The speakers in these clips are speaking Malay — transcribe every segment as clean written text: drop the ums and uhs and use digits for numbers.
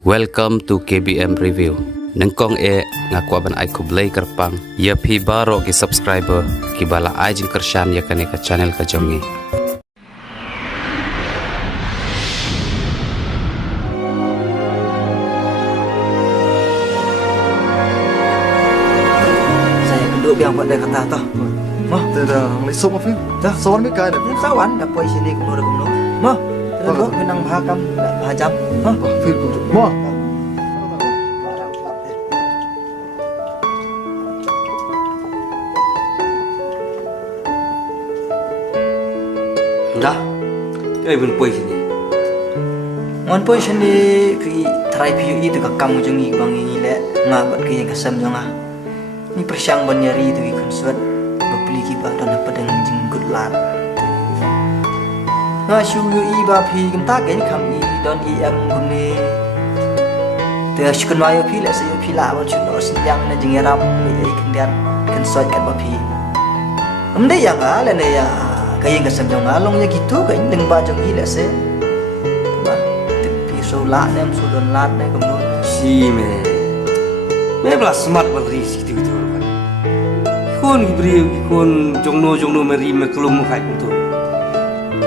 Welcome to KBM Review. Nengkong ngaku ai kublai kerpang. Ya pi baro ki subscriber ki bala ai jin kershan ya kane ka channel ka jongi. Saya duduk biang buat dia kata toh. Mah, Tidak, nggak sok apa? dah Soal ni kaya dah. sawan dah poin sini kumno. Mah, duduk menang bahakam bahajam. Mah, Fir ku. Mo. Dah, kau pun poin sini. ngon poin sini ki try piu itu kakam jongi bangi le ngabat ki kasam jonga. Ni persyang banyari itu ikun suat beli ki ba dan apa dengan jenggut lat. Ngasyu yu i ba pi gemta ke ni kam i don i am kumni. Te shukun wayo pi le sayo pi la wan chun no siang na jengeram i kendian kan suat kan ba pi. Amde yang ale ne ya kayak kasam jonga long ya gitu kayak deng ba jongi le se. Ba pi so la nem so don lat ne kumno. Si me belas smart beri situ gitu kan. Ikon beri ikon jongno meri me kelum kai pun tu.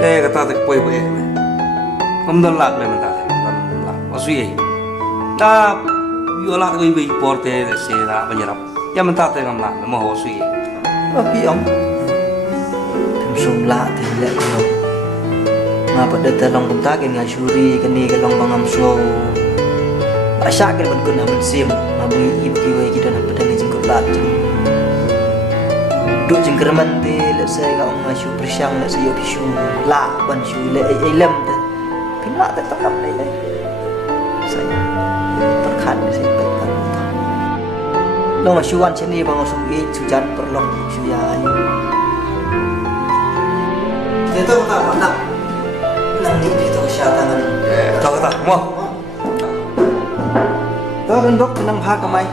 Kata tak poin me. Kamu lat me mentah. Kamu lat. Masui. Ta viola kau ibu porte se la penyerap. Ya mentah kamu lat me mau sui. Ba pi om. Sum la thì lẽ ko nga pa data long kum ta ke nga shuri kani ke long bangam so asya ke ban kun amun sim ma bungi ibu ki wai kita nak pedang jing kut lat du jing kerman ti le se ga nga shu persyang le se yo pi shu la ban shu le ai lem ta pin la ta takam le le saya terkhan se pe kan long shu wan cheni bang su i chu jan per long shu ya itu kata mana? Nanti itu syaitan. Tahu kata mau. Tahu kan dok tenang bahak kamai.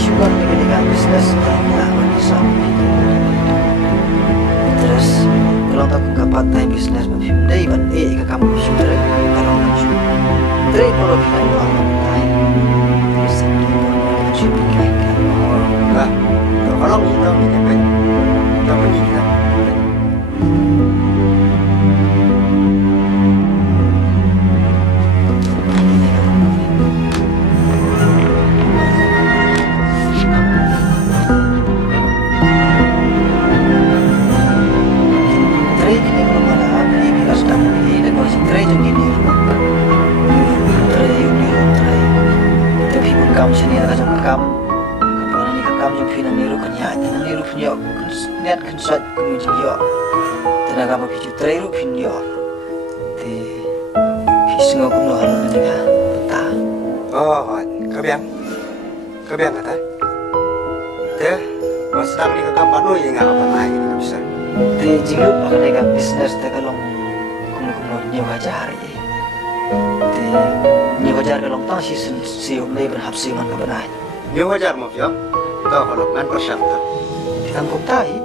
Syukur dengan bisnes terus kalau tak kapat time bisnes macam dari ban ke kamu sudah kalau macam dari kalau kita orang time terus itu macam begini kan kalau kita ini kan kita begini kamu sini ada macam kamu kalau ni kamu yang fina niru kenyanya niru punya net kan suat punya jio tenaga kamu picu teriru punya te pisngo kuno halu nenga peta Oh, kebiang kata. Teh, pas sedang di kamar lu yang apa lagi ni bisa. te jinglup akan nenga bisnes te kalau kuno nyewa jari te Ni wajar kalau tang si umlay berhap si man kabanay. Ni wajar mo fiyo. Ito kalau kan persyam ta. Kita tahi.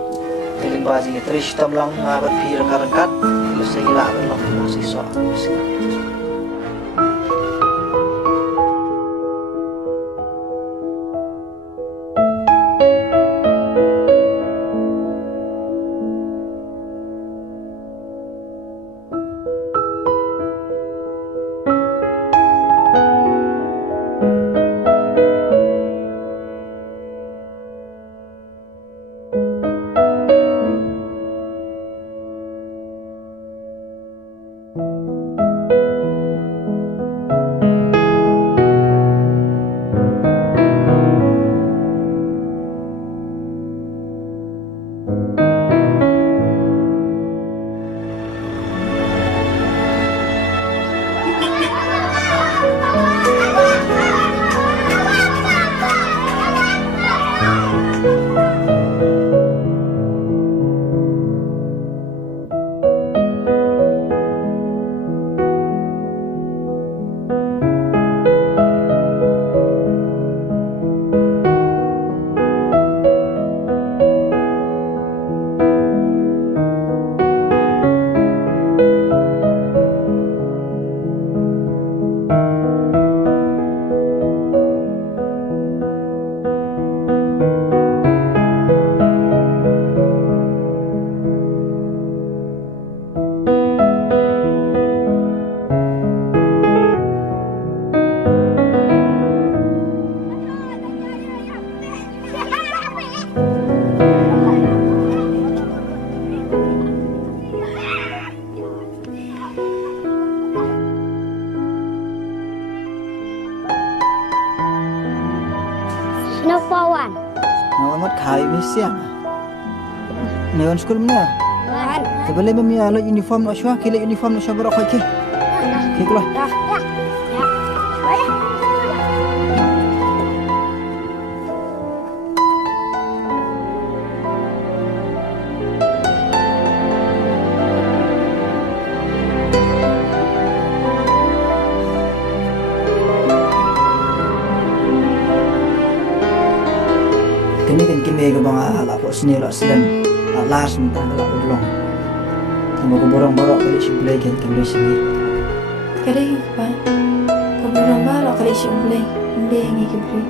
Telimbazi ni trish tam lang ngabat pi rangkat. Terus saya gila lang si so. Nopawan. Nawamat khai mi siang. Neon school mana? Wan. Sebelum mami alo uniform nak syua, kila uniform nak syua berok khai ke. Ke keluar. Dah. Ya. Baik. Kini kan kimi ke bang ala pos ni lah sedang last minta ala ulong. Sama ko borong borok kali si play kan kami sini. Kali ba? Kabarang baro kali si umlay. Umlay ang ikibri.